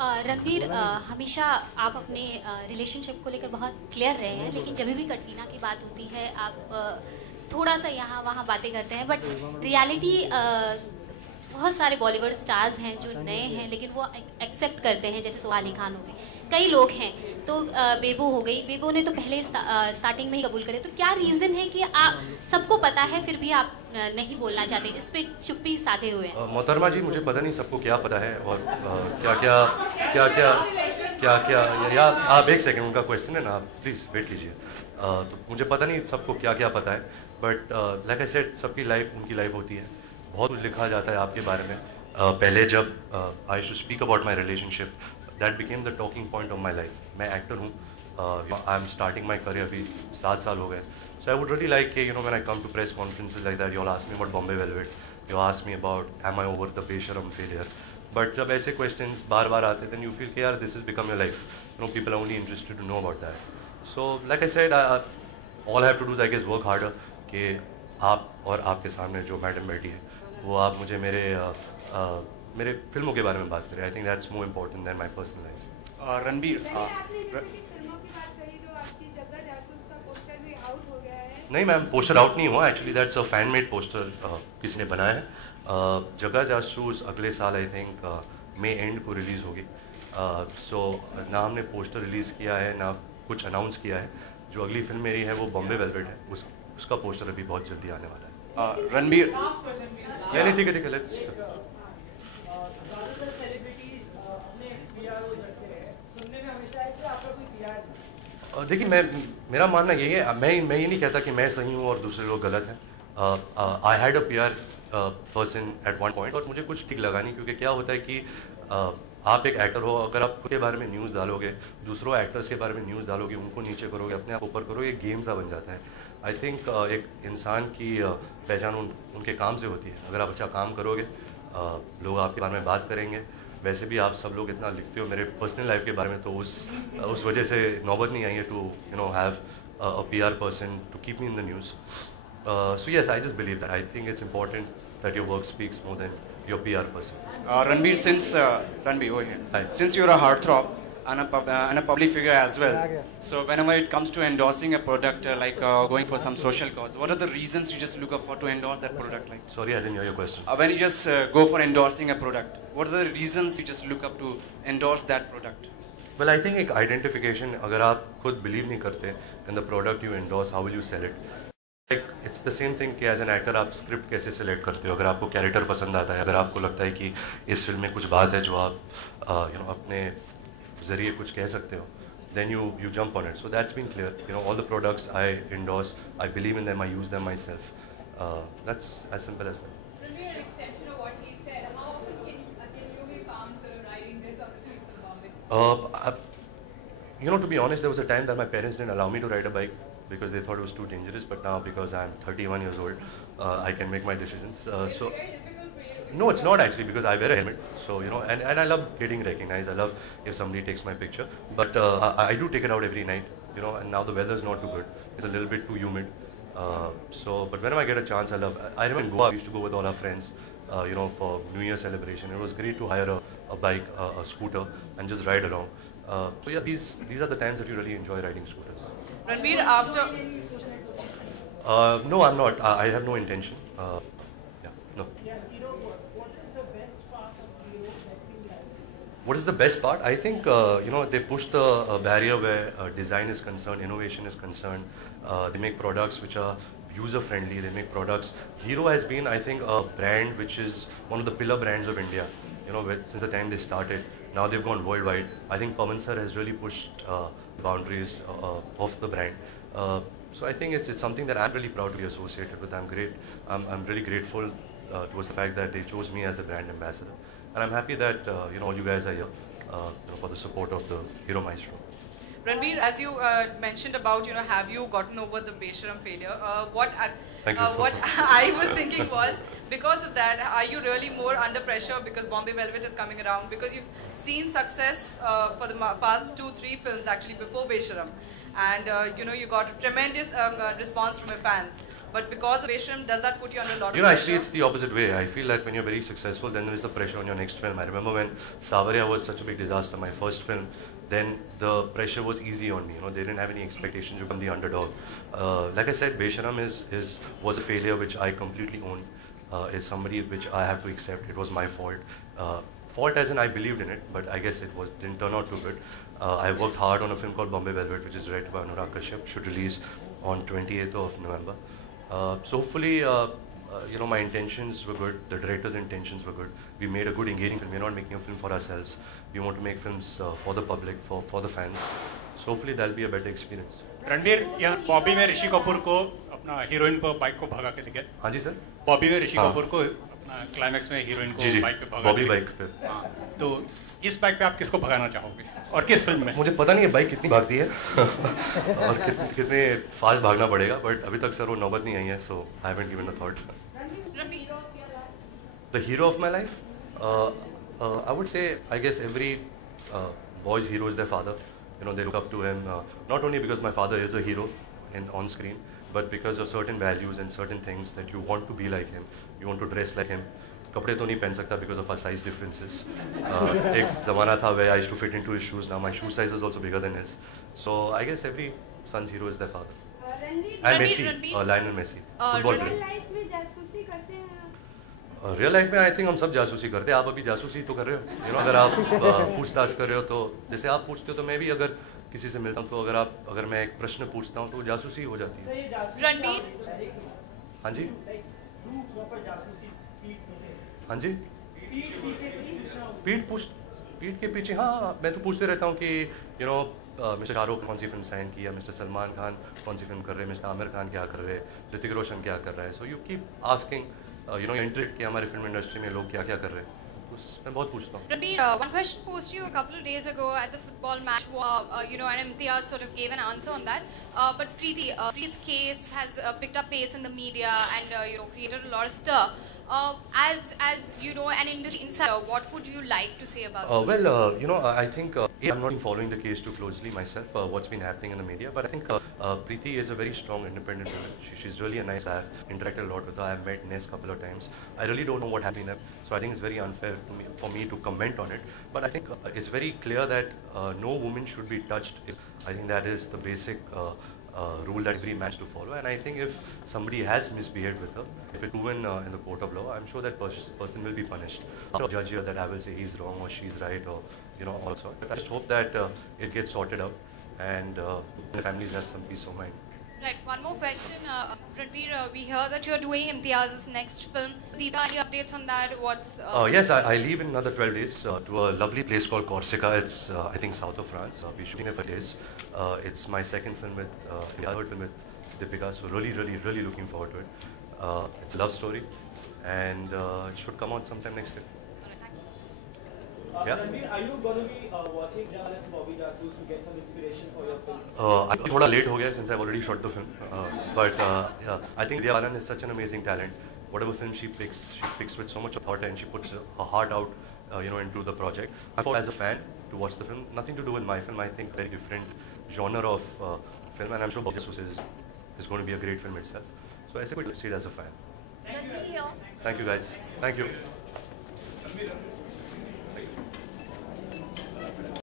रणवीर, हमेशा आप अपने रिलेशनशिप को लेकर बहुत क्लियर रहे हैं, लेकिन जब भी कटरीना की बात होती है आप थोड़ा सा यहाँ वहाँ बातें करते हैं, बट रियलिटी बहुत सारे बॉलीवुड स्टार्स हैं जो नए हैं लेकिन वो एक्सेप्ट करते हैं, जैसे सोहा अली खान हो गए, कई लोग हैं। तो बेबो हो गई, बेबो ने तो पहले स्टार्टिंग में ही कबूल करे। तो क्या रीज़न है कि आप सबको पता है फिर भी आप नहीं बोलना चाहते, इस पे चुप्पी साधे हुए हैं? मोहतरमा जी, मुझे पता नहीं सबको क्या पता है और क्या क्या क्या क्या क्या क्या या आप एक सेकंड, उनका क्वेश्चन है ना, आप प्लीज़ वेट कीजिए। तो मुझे पता नहीं सबको क्या क्या पता है, बट लाइक आई सेड, सबकी लाइफ उनकी लाइफ होती है। बहुत कुछ लिखा जाता है आपके बारे में। पहले जब I should speak about my relationship, that became the talking point of my life. मैं एक्टर हूँ, I am starting my career, अभी 7 साल हो गए। So I would really like, when I come to press conferences like that, you all ask me about Bombay Velvet, you ask me about am I over the Besharam failure. But जब ऐसे questions बार-बार आते हैं, then you feel कि यार this has become your life. People are only interested to know about that. So like I said, all I have to do is I guess work harder. कि आप और आपके सामने जो मैडम बैठी है, वो आप मुझे मेरे फिल्मों के बारे में बात करें. I think that's more important than my personal life. Ranbir, नहीं मैम, पोस्टर आउट नहीं हुआ actually, that's a fan made poster, किसी ने बनाया है. जगह जासूस अगले साल आई थिंक मई एंड को रिलीज़ होगी. सो ना हमने पोस्टर रिलीज़ किया है ना कुछ अनाउंस किया है. जो अगली फिल्म मेरी है वो बॉम्बे वेलवेट है, उसका पोस्टर अभी बहुत जल्दी आने वाला है. रणबीर, नहीं ठीक है लेट्स. देखिए, मेरा मानना यही है, मैं ये नहीं कहता कि मैं सही हूँ और दूसरे लोग गलत हैं. I had a PR person at one point और मुझे कुछ ठीक लगा नहीं, क्योंकि क्या होता है कि आप एक एक्टर हो, अगर आप खुद के बारे में न्यूज़ डालोगे, दूसरों एक्टर्स के बारे में न्यूज़ डालोगे, उनको नीचे करोगे, अपने आप ऊपर करोगे, एक गेम सा बन जाता है. आई थिंक एक इंसान की पहचान उनके काम से होती है. अगर आप अच्छा काम करोगे, लोग आपके बारे में बात करेंगे. वैसे भी आप सब लोग इतना लिखते हो मेरे पर्सनल लाइफ के बारे में, तो उस वजह से नौबत नहीं आई है to have a PR person to keep me in the news. So yes, I just believe that. I think it's important that your work speaks more than your PR person. Ranbir, Ranbir, over here. Hi. Since you're a heartthrob and a public figure as well, so whenever it comes to endorsing a product, like going for some social cause, what are the reasons you just look up for to endorse that product? Like, Sorry, I didn't hear your question. When you just go for endorsing a product, what are the reasons you just look up to endorse that product? Well, I think एक identification, अगर आप खुद believe नहीं करते in the product you endorse, how will you sell it? Like, it's the same thing कि as an actor आप script कैसे select करते हो. अगर आपको character पसंद आता है, अगर आपको लगता है कि इस फिल्म में कुछ बात है जो आप अपने ज़रिए कुछ कह सकते हो, then you jump on it. So that's been clear. All the products I endorse, I believe in them, I use them myself. That's as simple as that. Ranbir, an extension of what he said, how often can you be found sort of riding this on the streets of Bombay? To be honest, there was a time that my parents didn't allow me to ride a bike because they thought it was too dangerous. But now, because I'm 31 years old, I can make my decisions. It's very difficult for you. No, it's not actually, because I wear a helmet. So, and I love getting recognized. I love if somebody takes my picture. But I do take it out every night, and now the weather's not too good. It's a little bit too humid. But whenever I get a chance, I remember in Goa, we used to go with all our friends, for New Year celebration. It was great to hire a bike, a scooter, and just ride along. So yeah, these are the times that you really enjoy riding scooters. Ranbir, after... No, I'm not. I have no intention. No. What is the best part? I think, they push the barrier where design is concerned, innovation is concerned. They make products which are user-friendly. They make products. Hero has been, I think, a brand which is one of the pillar brands of India, since the time they started. Now they've gone worldwide. I think Pawan sir has really pushed boundaries of the brand. So I think it's something that I'm really proud to be associated with. I'm really grateful towards the fact that they chose me as the brand ambassador. And I'm happy that all you guys are here for the support of the Hero Maestro. Ranbir, as you mentioned about, have you gotten over the Besharam failure? What I was thinking was, because of that, are you really more under pressure because Bombay Velvet is coming around? Because you've seen success for the past 2-3 films actually before Besharam, and you got a tremendous response from your fans. But because of Besharam, does that put you under a lot of Actually, pressure? it's the opposite way. I feel that when you're very successful, then there is the pressure on your next film. I remember when Savarya was such a big disaster, my first film, then the pressure was easy on me. They didn't have any expectations to become the underdog. Like I said, Besharam was a failure which I completely owned. Is somebody which I have to accept. It was my fault. Fault as in I believed in it, but I guess it didn't turn out too good. I worked hard on a film called Bombay Velvet, which is directed by Anurag Kashyap. Should release on 28th of November. So hopefully, my intentions were good. The director's intentions were good. We made a good engaging film. We're not making a film for ourselves. We want to make films for the public, for the fans. So hopefully that'll be a better experience. Ranbir, यहाँ बॉबी में ऋषि कपूर को अपना heroine पर bike को भगा के दिखे। हाँ जी सर। बॉबी में ऋषि कपूर को अपना क्लाइमेक्स में हीरोइन को बाइक पे भगा। बॉबी बाइक पे। तो इस बाइक पे आप किसको भगाना चाहोगे? और किस फिल्म में? मुझे पता नहीं है बाइक कितनी भागती है और कितने फास्ट भागना पड़ेगा, बट अभी तक सर वो नौबत नहीं आई है, so I haven't given a thought. The hero of my life, I would say, I guess every boy's hero is their father. They look up to him not only because my father is a hero on screen, but because of certain values and certain things that you want to be like him, you want to dress like him. कपड़े तो नहीं पहन सकता because of our size differences. एक ज़माना था where I used to fit into his shoes. Now my shoe size is also bigger than his. So I guess every son's hero is their father. And Messi, Lionel Messi, football player. Real life में जासूसी करते हैं? Real life में I think हम सब जासूसी करते हैं. आप अभी जासूसी तो कर रहे हो. अगर आप पूछताछ कर रहे हो तो जैसे आप पूछते हो तो मैं भी अगर किसी से मिलता हूँ तो अगर मैं एक प्रश्न पूछता हूँ तो जासूसी हो जाती है. रणबीर, हाँ जी, हाँ जी, पीठ के पीछे. हाँ, मैं तो पूछते रहता हूँ कि मिस्टर शाहरुख कौन सी फिल्म साइन की है, मिस्टर सलमान खान कौन सी फिल्म कर रहे हैं, मिस्टर आमिर खान क्या कर रहे हैं, ऋतिक रोशन क्या कर रहा है. So you keep asking interest कि हमारे फिल्म इंडस्ट्री में लोग क्या क्या कर रहे हैं. मैं बहुत पूछता हूँ. Ranbir, one question posed to you a couple of days ago at the football match, and Imtiaz sort of gave an answer on that. But Preeti's case has picked up pace in the media and created a lot of stir. As an industry insider, what would you like to say about this? I think I'm not following the case too closely myself, what's been happening in the media, but I think Preeti is a very strong, independent woman. She's really a nice guy. I've interacted a lot with her. I've met Ness a couple of times. I really don't know what happened to them, so I think it's very unfair for me to comment on it. But I think it's very clear that no woman should be touched. I think that is the basic rule that every man to follow, and I think if somebody has misbehaved with her, if it's proven in the court of law, I'm sure that person will be punished. I'm not a judge here that I will say he's wrong or she's right or also. But I just hope that it gets sorted out and the families have some peace of mind. Right, one more question. Ranbir, we hear that you're doing Imtiaz's next film. Deepa, any updates on that? Yes, I leave in another 12 days to a lovely place called Corsica. It's, I think, south of France. I'll be shooting there for days. It's my second film with, third film with Deepika, so really, really, really looking forward to it. It's a love story, and it should come out sometime next year. Yeah. Ranbir, are you going to be watching Jawan and Bobby Jasus to get some inspiration for your film? I'm a little late ho gaya since I've already shot the film. But I think Vidya Balan is such an amazing talent. Whatever film she picks with so much thought and she puts her heart out, into the project. I thought as a fan to watch the film, nothing to do with my film. I think very different genre of film, and I'm sure Bobby Jasus is going to be a great film itself. So I say we see it as a fan. Thank you. Thank you guys. Thank you.